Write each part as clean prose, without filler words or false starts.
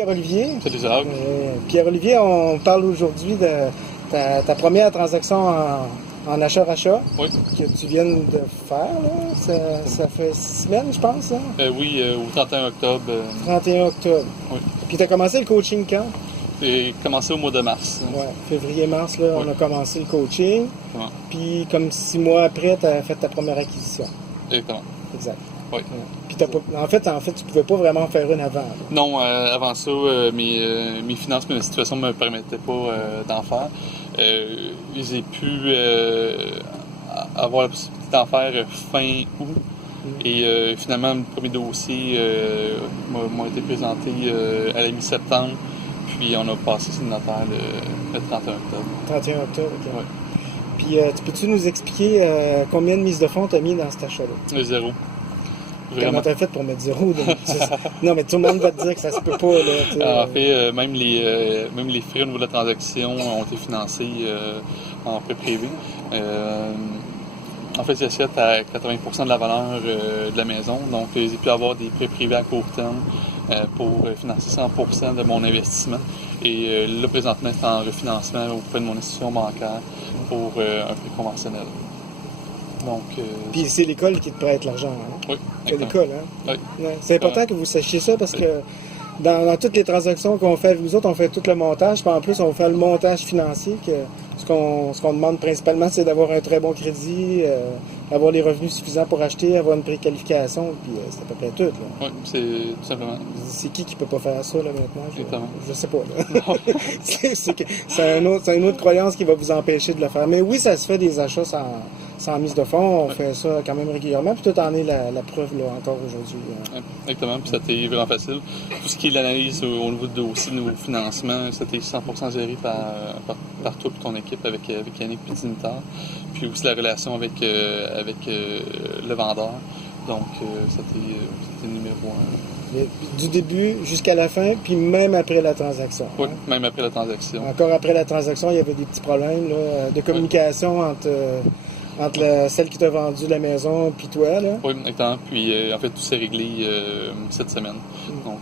Pierre-Olivier. Salut Jacques. Pierre-Olivier, on parle aujourd'hui de ta première transaction en achat-rachat que tu viens de faire. Là. Ça fait 6 semaines, je pense. Hein? Oui, au 31 octobre. 31 octobre. Oui. Puis tu as commencé le coaching quand? J'ai commencé au mois de mars. Oui, février-mars, là, on a commencé le coaching. Ouais. Puis comme 6 mois après, tu as fait ta première acquisition. Exactement. Exact. Oui. Puis en fait, tu pouvais pas vraiment faire une avant. Là. Non, avant ça, mes finances, ma situation ne me permettaient pas d'en faire. J'ai pu avoir la possibilité d'en faire fin août. Et finalement, le premier dossier m'a été présenté à la mi-septembre. Puis on a passé sur le notaire le 31 octobre. 31 octobre, OK. Ouais. Puis peux-tu nous expliquer combien de mises de fonds tu as mis dans cet achat-là? 0. Comment t'as fait pour mettre 0? Non, mais tout le monde va te dire que ça se peut pas. Là, en fait, même les frais au niveau de la transaction ont été financés en prêt privé. En fait, j'achète à 80% de la valeur de la maison. Donc, j'ai pu avoir des prêts privés à court terme pour financer 100% de mon investissement. Et là, présentement, c'est en refinancement auprès de mon institution bancaire pour un prêt conventionnel. Donc, puis c'est l'école qui te prête l'argent. Hein? Oui. C'est l'école, hein? Oui. Ouais. C'est important que vous sachiez ça parce que dans toutes les transactions qu'on fait avec vous autres, on fait tout le montage. Puis en plus, on fait le montage financier. Ce qu'on demande principalement, c'est d'avoir un très bon crédit, avoir les revenus suffisants pour acheter, avoir une préqualification. Puis c'est à peu près tout. Là. Oui, c'est tout simplement. C'est qui peut pas faire ça là, maintenant? Je sais pas. Là. C'est une autre croyance qui va vous empêcher de le faire. Mais oui, ça se fait des achats sans mise de fonds. On fait ça quand même régulièrement. Puis tout en est la preuve là, encore aujourd'hui. Exactement. Puis ça a été vraiment facile. Tout ce qui est l'analyse au niveau de dossier, de nos financements, c'était 100% géré par toi et ton équipe avec Yannick Pétinitar. Puis aussi la relation avec le vendeur. Donc, c'était numéro 1. Du début jusqu'à la fin, puis même après la transaction. Oui, même après la transaction. Encore après la transaction, il y avait des petits problèmes là, de communication entre celle qui t'a vendu la maison puis toi. Là. Oui, exactement. Puis, en fait, tout s'est réglé cette semaine. Donc,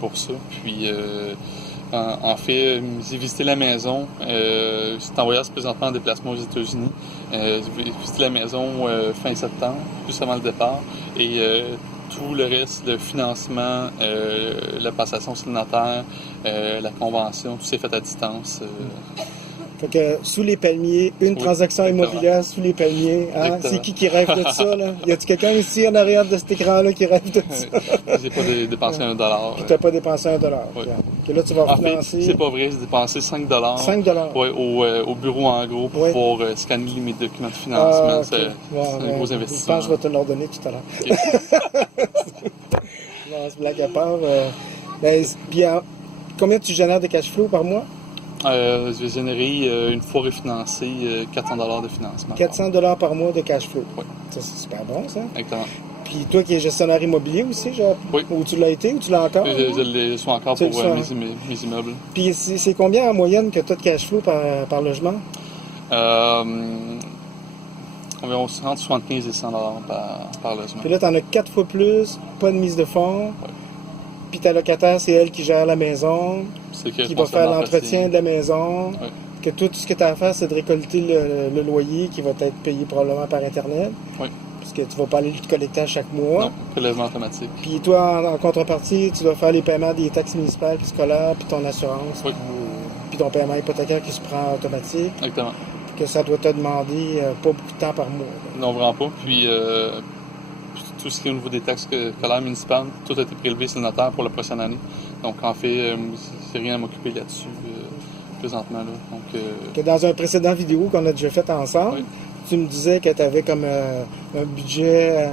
pour ça. Puis, en fait, j'ai visité la maison. J'étais en voyage présentement en déplacement aux États-Unis. J'ai visité la maison fin septembre, juste avant le départ. Et tout le reste, le financement, la passation sur le notaire, la convention, tout s'est fait à distance. Fait que sous les palmiers, transaction immobilière sous les palmiers. Hein? C'est qui rêve de ça? Là? Y a-t-il quelqu'un ici en arrière de cet écran-là qui rêve de ça? J'ai pas dépensé $1. Puis t'as pas dépensé $1. Oui. Que là, tu vas financer. C'est pas vrai, j'ai dépensé $5. $5? Oui, au bureau en gros pour pouvoir scanner mes documents de financement. C'est un gros investissement. Je pense que je vais te l'ordonner tout à l'heure. Okay. Non, c'est blague à part. Puis, combien tu génères de cash flow par mois? Je vais générer, une fois refinancé, $400 de financement. $400 par mois de cash flow. Oui. Ça, c'est super bon, ça. Exactement. Puis toi qui es gestionnaire immobilier aussi, genre, oui. Ou tu l'as été, ou tu l'as encore? Je suis encore pour mes immeubles. Puis c'est combien en moyenne que tu as de cash flow par logement? Environ entre 75 et $100 par logement. Puis là, tu en as 4 fois plus, pas de mise de fonds. Oui. Puis ta locataire, c'est elle qui gère la maison, qui va faire l'entretien de la maison. Oui. Que tout ce que tu as à faire, c'est de récolter le loyer qui va être payé probablement par Internet. Oui. Parce que tu ne vas pas aller le collecter à chaque mois. Non, prélèvement automatique. Puis toi, en contrepartie, tu dois faire les paiements des taxes municipales, puis scolaires, puis ton assurance. Oui. Puis ton paiement hypothécaire qui se prend automatique. Exactement. Que ça doit te demander pas beaucoup de temps par mois. Là. Non, vraiment pas. Puis tout ce qui est au niveau des taxes scolaires municipales, tout a été prélevé sur le notaire pour la prochaine année. Donc, en fait, j'ai rien à m'occuper là-dessus présentement. Là. Donc, que dans un précédent vidéo qu'on a déjà fait ensemble, tu me disais que tu avais comme un budget,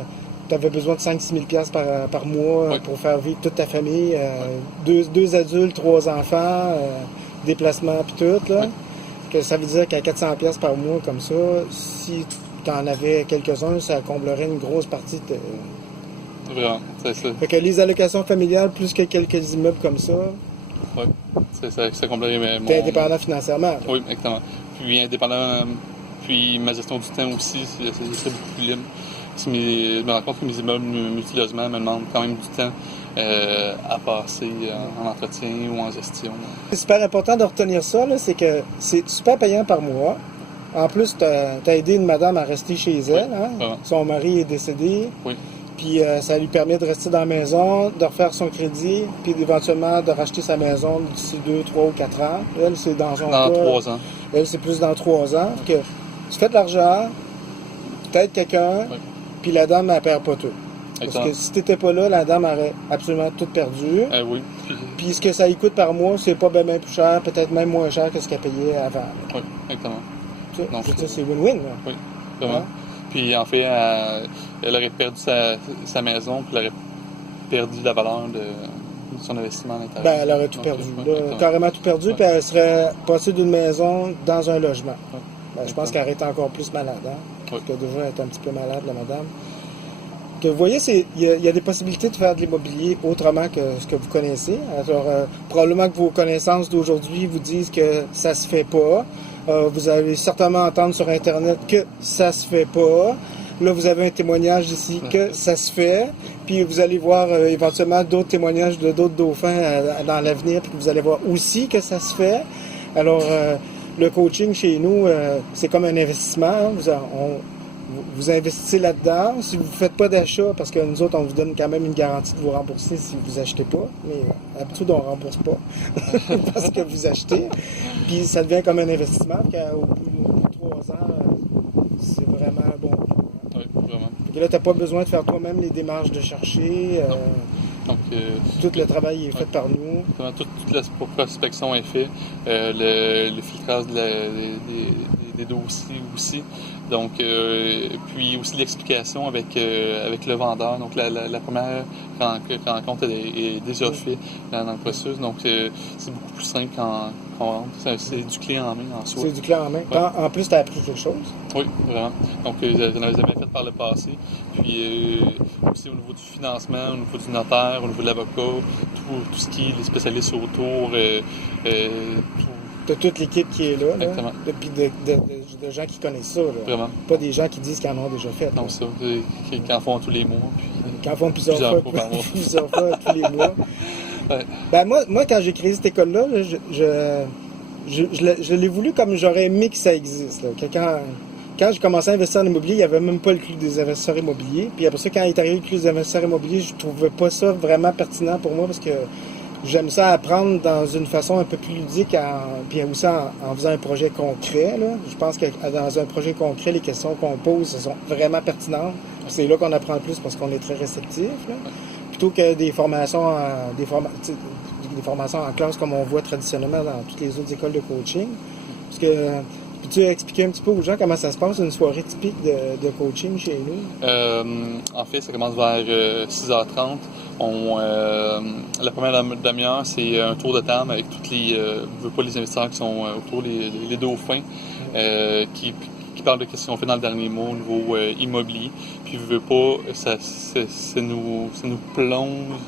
tu avais besoin de 5-6 000 $ par mois pour faire vivre toute ta famille, deux adultes, 3 enfants, déplacement puis tout. Là. Que ça veut dire qu'à 400 $ par mois comme ça, si tu en avais quelques-uns, ça comblerait une grosse partie de... Vraiment, c'est ça. Fait que les allocations familiales, plus que quelques immeubles comme ça... Oui, ça comblerait mon... T'es indépendant financièrement. Oui, exactement. Puis indépendant... Puis ma gestion du temps aussi, c'est beaucoup plus libre. je me rends compte que mes immeubles multilogements me demandent quand même du temps à passer en entretien ou en gestion. C'est super important de retenir ça, là, c'est que c'est super payant par mois. En plus, tu as aidé une madame à rester chez elle. Hein? Vraiment. Son mari est décédé. Oui. Puis ça lui permet de rester dans la maison, de refaire son crédit, puis éventuellement de racheter sa maison d'ici 2, 3 ou 4 ans. Elle, c'est dans son Dans cas, 3 ans. Elle, c'est plus dans 3 ans. Que tu fais de l'argent, tu aides quelqu'un, Oui. puis la dame, elle perd pas tout. Parce Exactement. que si tu n'étais pas là, la dame aurait absolument tout perdu. Oui. Puis ce que ça lui coûte par mois, c'est pas bien plus cher, peut-être même moins cher que ce qu'elle payait avant. Oui, exactement. Ça, Donc, je veux dire, c'est win-win. Là. Oui, vraiment. Hein? Puis en fait, elle aurait perdu sa maison, puis elle aurait perdu la valeur de son investissement à l'intérieur. Ben, elle aurait tout Donc, perdu. oui, Là, exactement. carrément tout perdu, Ouais. puis elle serait passée d'une maison dans un logement. Ouais. Ben, je pense qu'elle aurait été encore plus malade. Hein? Oui. Parce que déjà, elle est un petit peu malade, la madame. Que vous voyez, il y a des possibilités de faire de l'immobilier autrement que ce que vous connaissez. Alors, probablement que vos connaissances d'aujourd'hui vous disent que ça se fait pas. Vous allez certainement entendre sur Internet que ça se fait pas. Là, vous avez un témoignage ici que ça se fait. Puis vous allez voir éventuellement d'autres témoignages de d'autres dauphins dans l'avenir, puis vous allez voir aussi que ça se fait. Alors, le coaching chez nous, c'est comme un investissement. Hein. Vous investissez là-dedans. Si vous ne faites pas d'achat, parce que nous autres, on vous donne quand même une garantie de vous rembourser si vous achetez pas. Mais d'habitude, on ne rembourse pas parce que vous achetez. Puis ça devient comme un investissement. Au bout de 3 ans, c'est vraiment bon. Oui, vraiment. Fait que là, tu n'as pas besoin de faire toi-même les démarches de chercher. Donc, Tout le travail est fait par nous. toute la prospection est faite. Le filtrage des dossiers aussi. Donc, puis aussi l'explication avec le vendeur. Donc, la première rencontre est déjà faite dans le processus. Donc, c'est beaucoup plus simple qu'en vente. C'est du clé en main en soi. C'est du clé en main. Ouais. En plus, tu as appris quelque chose. Oui, vraiment. Donc, j'en avais jamais fait par le passé. Puis, aussi au niveau du financement, au niveau du notaire, au niveau de l'avocat, tout ce qui est les spécialistes autour, tout. Tu as toute l'équipe qui est là. Exactement. Puis de gens qui connaissent ça. Là. Vraiment. Pas des gens qui disent qu'ils en ont déjà fait. Donc, ça, qui en font tous les mois. Puis, Qui en font plusieurs Plusieurs fois, fois par mois. plusieurs fois tous les mois. Ouais. Ben moi, quand j'ai créé cette école-là, là, je l'ai voulu comme j'aurais aimé que ça existe. Là. Quand j'ai commencé à investir en immobilier, il n'y avait même pas le club des investisseurs immobiliers. Puis après ça, quand il est arrivé le club des investisseurs immobiliers, je trouvais pas ça vraiment pertinent pour moi parce que j'aime ça apprendre dans une façon un peu plus ludique, puis aussi en faisant un projet concret. Là. Je pense que dans un projet concret, les questions qu'on pose elles sont vraiment pertinentes. C'est là qu'on apprend le plus parce qu'on est très réceptif. Là. Plutôt que des formations en classe comme on voit traditionnellement dans toutes les autres écoles de coaching. Parce que, peux-tu expliquer un petit peu aux gens comment ça se passe, une soirée typique de coaching chez nous? En fait, ça commence vers 6h30. La première demi-heure, c'est un tour de table avec tous les investisseurs qui sont autour, les dauphins, qui parlent de ce qu'on fait dans le dernier mois au niveau immobilier. Puis, veut pas, ça nous plonge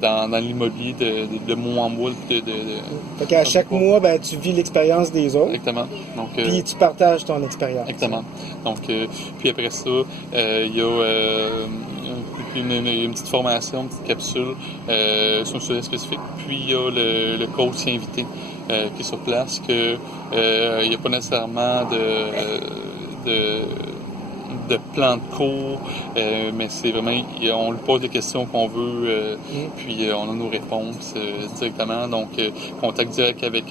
dans l'immobilier de mois en mois. Fait qu'à chaque mois, ben, tu vis l'expérience des autres. Exactement. Donc, Puis tu partages ton expérience. exactement. Donc, puis après ça, il y a une petite formation, une petite capsule sur un sujet spécifique. Puis il y a le coach invité qui est sur place, que il n'y a pas nécessairement de plan de cours, mais c'est vraiment, on lui pose les questions qu'on veut, puis on a nos réponses directement. Donc, contact direct avec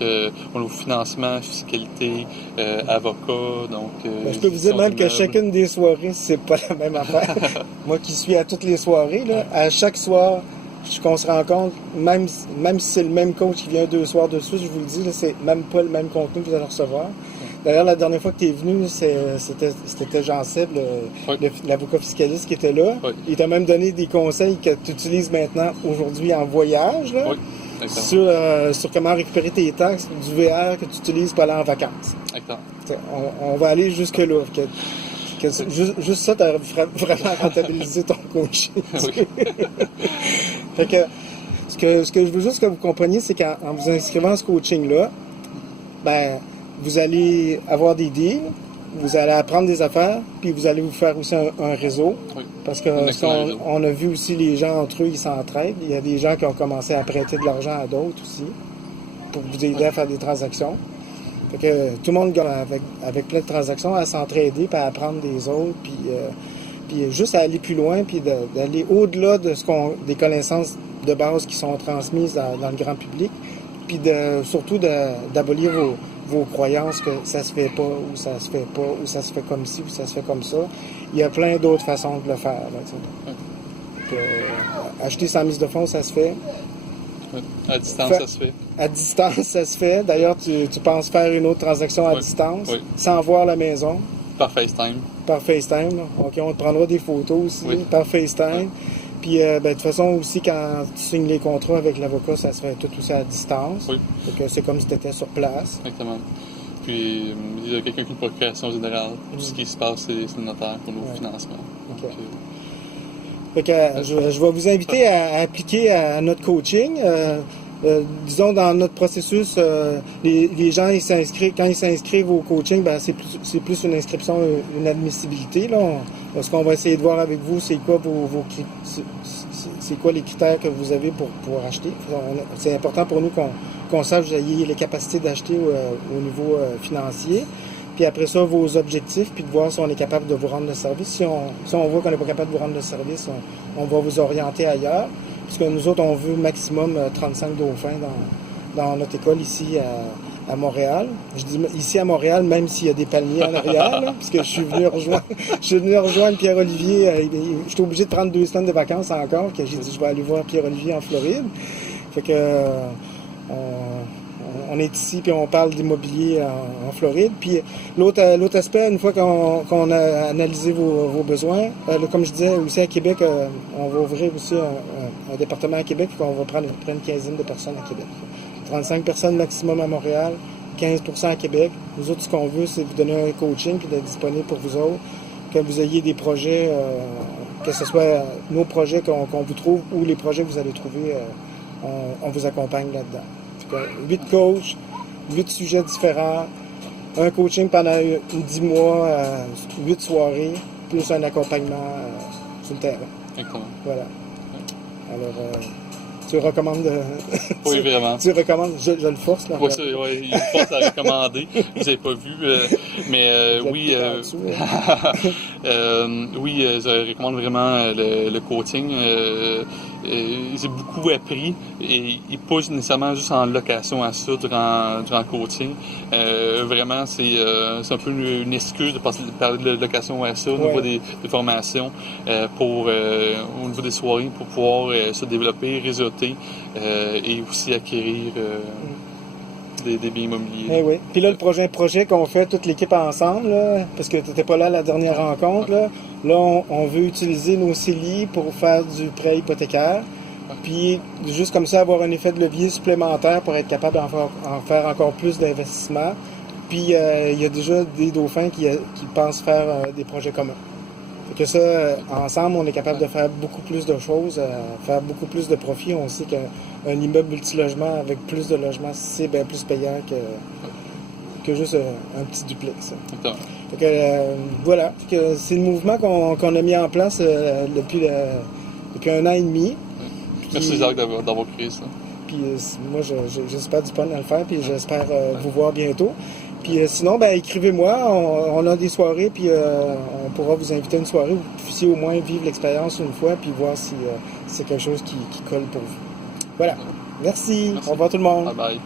au niveau financement, fiscalité, avocat. Donc, Ben, je peux vous dire même que chacune des soirées, c'est pas la même affaire. Moi qui suis à toutes les soirées, là, à chaque soir, qu'on se rencontre, même si c'est le même coach qui vient 2 soirs de suite, je vous le dis, là, c'est même pas le même contenu que vous allez recevoir. D'ailleurs, la dernière fois que tu es venu, c'était Jean-Seb, l'avocat fiscaliste qui était là. Oui. Il t'a même donné des conseils que tu utilises maintenant, aujourd'hui, en voyage, là, Oui, sur comment récupérer tes taxes du VR que tu utilises pour aller en vacances. exactement. On va aller jusque-là. Juste ça, tu as vraiment rentabilisé ton coaching. Oui. Fait que, ce que je veux juste que vous compreniez, c'est qu'en vous inscrivant à ce coaching-là, ben, vous allez avoir des deals, vous allez apprendre des affaires, puis vous allez vous faire aussi un réseau. Oui. Parce que on a vu aussi les gens entre eux, ils s'entraident. Il y a des gens qui ont commencé à prêter de l'argent à d'autres aussi, pour vous aider à faire des transactions. Fait que tout le monde gagne avec plein de transactions, à s'entraider, puis à apprendre des autres, puis juste à aller plus loin, puis d'aller au-delà de des connaissances de base qui sont transmises dans le grand public, puis surtout d'abolir vos croyances que ça se fait pas, ou ça se fait pas, ou ça se fait comme ci, ou ça se fait comme ça. Il y a plein d'autres façons de le faire. Là, acheter sans mise de fonds, ça se fait. À distance, ça se fait. À distance, ça se fait. D'ailleurs, tu penses faire une autre transaction à distance, sans voir la maison. Par FaceTime. Par FaceTime. OK, on te prendra des photos aussi, par FaceTime. Puis, de toute façon, aussi, quand tu signes les contrats avec l'avocat, ça se fait tout aussi à distance. Donc, c'est comme si tu étais sur place. Exactement. Puis, il y a quelqu'un qui a une procuration générale. Tout ce qui se passe, c'est le notaire pour nos financements. Okay. Fait que, je vais vous inviter à appliquer à notre coaching. Disons, dans notre processus, les gens, quand ils s'inscrivent au coaching, ben, c'est plus une inscription, une admissibilité. Là. Ce qu'on va essayer de voir avec vous, c'est quoi c'est quoi les critères que vous avez pour pouvoir acheter. C'est important pour nous qu'on sache que vous ayez les capacités d'acheter au niveau financier. Puis après ça, vos objectifs, puis de voir si on est capable de vous rendre le service. Si on voit qu'on n'est pas capable de vous rendre le service, on va vous orienter ailleurs. Parce que nous autres, on veut maximum 35 dauphins dans notre école ici à Montréal. Je dis ici à Montréal, même s'il y a des palmiers en arrière, là, puisque je suis venu rejoindre Pierre-Olivier. J'étais obligé de prendre 2 semaines de vacances encore, que j'ai dit je vais aller voir Pierre-Olivier en Floride. Fait que on est ici puis on parle d'immobilier en Floride. Puis l'autre aspect, une fois qu'on a analysé vos besoins, comme je disais aussi à Québec, on va ouvrir aussi un département à Québec, puis on va prendre une quinzaine de personnes à Québec. 35 personnes maximum à Montréal, 15% à Québec. Nous autres, ce qu'on veut, c'est vous donner un coaching puis d'être disponible pour vous autres, que vous ayez des projets, que ce soit nos projets qu'on vous trouve ou les projets que vous allez trouver, on vous accompagne là-dedans. 8 coachs, 8 sujets différents, un coaching pendant 10 mois, 8 soirées, plus un accompagnement sur le terrain. Exactement. Voilà. Alors, tu recommandes... Oui, vraiment. Tu recommandes, je le force, là. Oui, il me force à recommander. Vous n'avez pas vu, mais oui... oui, je recommande vraiment le coaching. J'ai beaucoup appris et pas nécessairement juste en location à ça durant le coaching. Vraiment, c'est un peu une excuse de parler de location à ça au niveau des formations au niveau des soirées pour pouvoir se développer, réseauter et aussi acquérir des biens immobiliers. Eh oui. Puis là, le projet qu'on fait, toute l'équipe ensemble, là, parce que tu n'étais pas là à la dernière rencontre, là on veut utiliser nos CELI pour faire du prêt hypothécaire. Puis, juste comme ça, avoir un effet de levier supplémentaire pour être capable d'en faire encore plus d'investissements. Puis, il y a déjà des dauphins qui pensent faire des projets communs. Fait que ça, ensemble, on est capable de faire beaucoup plus de choses, faire beaucoup plus de profit. On sait qu'un immeuble multilogement avec plus de logements, c'est bien plus payant que juste un petit duplex. Fait que, voilà, c'est le mouvement qu'on a mis en place depuis 1 an et demi. Merci Jacques d'avoir créé ça. Puis moi, j'espère du fun à le faire, puis j'espère vous voir bientôt. Puis sinon, écrivez-moi, on a des soirées, puis on pourra vous inviter à une soirée où vous puissiez au moins vivre l'expérience une fois, puis voir si c'est quelque chose qui colle pour vous. Voilà. Merci. Au revoir tout le monde. Bye bye.